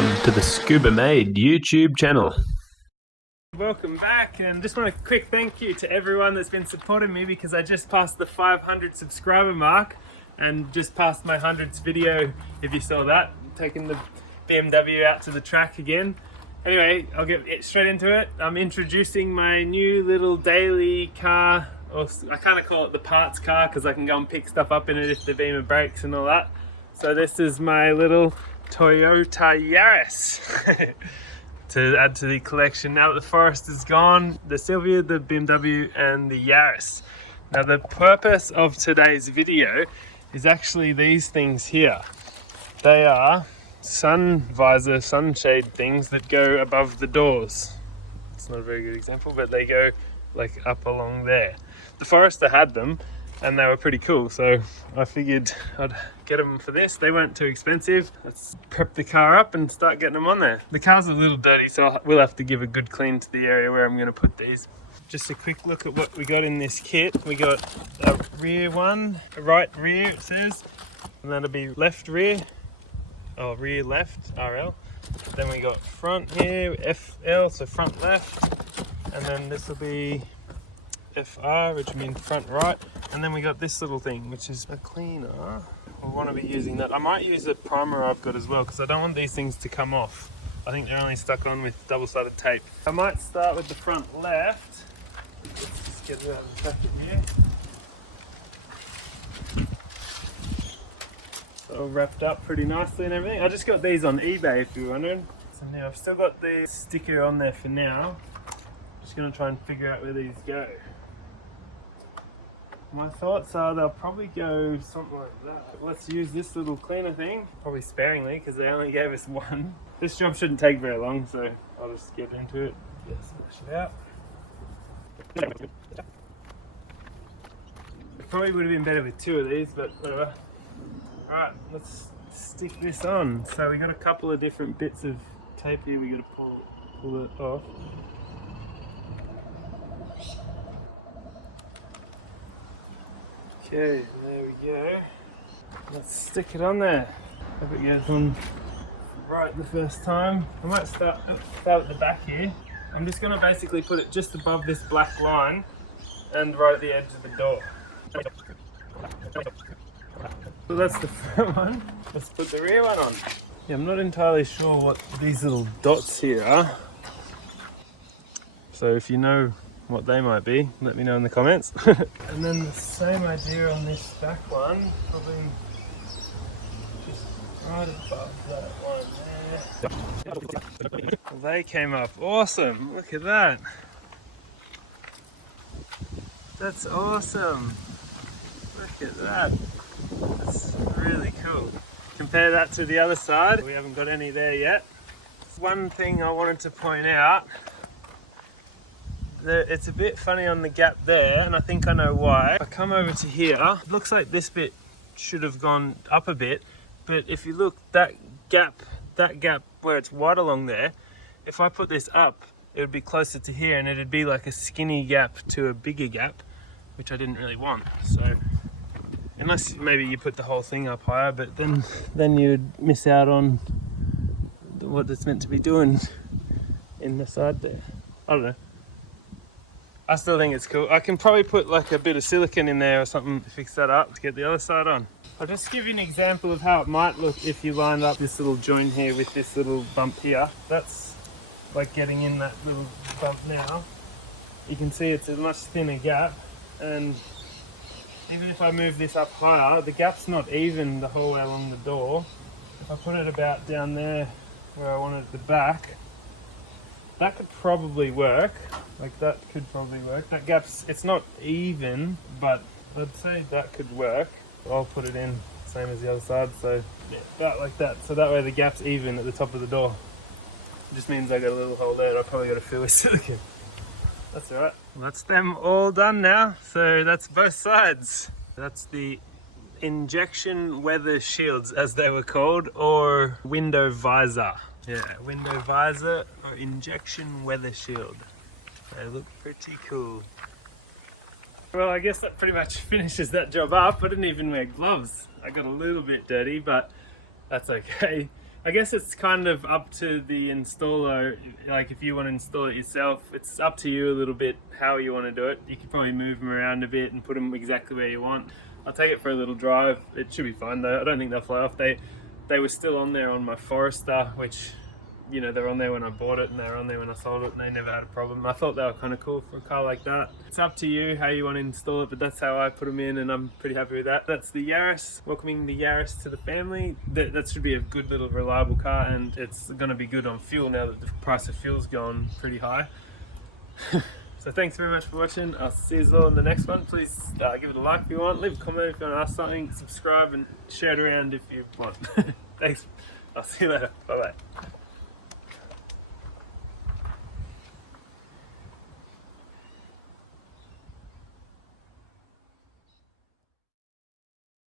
Welcome to the Scuba Made YouTube channel. Welcome back, and just want a quick thank you to everyone that's been supporting me, because I just passed the 500 subscriber mark and just passed my 100th video, if you saw that, taking the BMW out to the track again. Anyway, I'll get straight into it. I'm introducing my new little daily car, or I kind of call it the parts car because I can go and pick stuff up in it if the beamer breaks and all that. So this is my little Toyota Yaris to add to the collection. Now that the Forest is gone, the Sylvia, the BMW and the Yaris. Now the purpose of today's video is actually these things here. They are sun visor, sunshade things that go above the doors. It's not a very good example, but they go like up along there. The Forester had them and they were pretty cool, so I figured I'd get them for this. They weren't too expensive. Let's prep the car up and start getting them on there. The car's a little dirty, so we'll have to give a good clean to the area where I'm going to put these. Just a quick look at what we got in this kit. We got a rear one, a right rear it says, and that'll be left rear, or rear left, RL. Then we got front here, FL, so front left, and then this will be FR, which means front right, and then we got this little thing, which is a cleaner. I want to be using that. I might use a primer I've got as well, because I don't want these things to come off. I think they're only stuck on with double-sided tape. I might start with the front left. Let's just get it out of the packet here. It's all wrapped up pretty nicely and everything. I just got these on eBay, if you're wondering. So now I've still got the sticker on there for now. Just going to try and figure out where these go. My thoughts are they'll probably go something like that. Let's use this little cleaner thing, probably sparingly because they only gave us one. This job shouldn't take very long, so I'll just get into it. Yeah, smash it out. It probably would have been better with two of these, but whatever. Alright, let's stick this on. So we got a couple of different bits of tape here we got to pull it off. Okay, there we go. Let's stick it on there. Hope it goes on right the first time. I might start at the back here. I'm just going to basically put it just above this black line and right at the edge of the door. So that's the front one. Let's put the rear one on. Yeah, I'm not entirely sure what these little dots here are. So if you know what they might be, let me know in the comments. And then the same idea on this back one, probably just right above that one there. Well, they came up awesome. Look at that. That's awesome. Look at that. That's really cool. Compare that to the other side. We haven't got any there yet. One thing I wanted to point out, it's a bit funny on the gap there, and I think I know why. If I come over to here, it looks like this bit should have gone up a bit, but if you look, that gap where it's wide along there, if I put this up, it would be closer to here, and it'd be like a skinny gap to a bigger gap, which I didn't really want. So unless maybe you put the whole thing up higher, but then you'd miss out on what it's meant to be doing in the side there. I don't know. I still think it's cool. I can probably put like a bit of silicone in there or something to fix that up to get the other side on. I'll just give you an example of how it might look if you lined up this little joint here with this little bump here. That's like getting in that little bump now. You can see it's a much thinner gap, and even if I move this up higher, the gap's not even the whole way along the door. If I put it about down there where I want it at the back, that could probably work. Like that could probably work. That gap's, it's not even, but I'd say that could work. I'll put it in same as the other side, so yeah, about like that. So that way the gap's even at the top of the door. It just means I got a little hole there and I probably got to fill with silicone. That's alright. Well, that's them all done now. So that's both sides. That's the injection weather shields, as they were called, or window visor. Yeah, window visor or injection weather shield. They look pretty cool. Well, I guess that pretty much finishes that job up. I didn't even wear gloves. I got a little bit dirty, but that's okay. I guess it's kind of up to the installer. Like if you want to install it yourself, it's up to you a little bit how you want to do it. You could probably move them around a bit and put them exactly where you want. I'll take it for a little drive. It should be fine though. I don't think they'll fly off. They were still on there on my Forester, which, you know, they're on there when I bought it and they're on there when I sold it, and they never had a problem. I thought they were kind of cool for a car like that. It's up to you how you want to install it, but that's how I put them in, and I'm pretty happy with that. That's the Yaris, welcoming the Yaris to the family. That should be a good little reliable car, and it's going to be good on fuel now that the price of fuel's gone pretty high. So thanks very much for watching. I'll see you all in the next one. Please give it a like if you want, leave a comment if you want to ask something, subscribe and share it around if you want. Thanks. I'll see you later. Bye bye.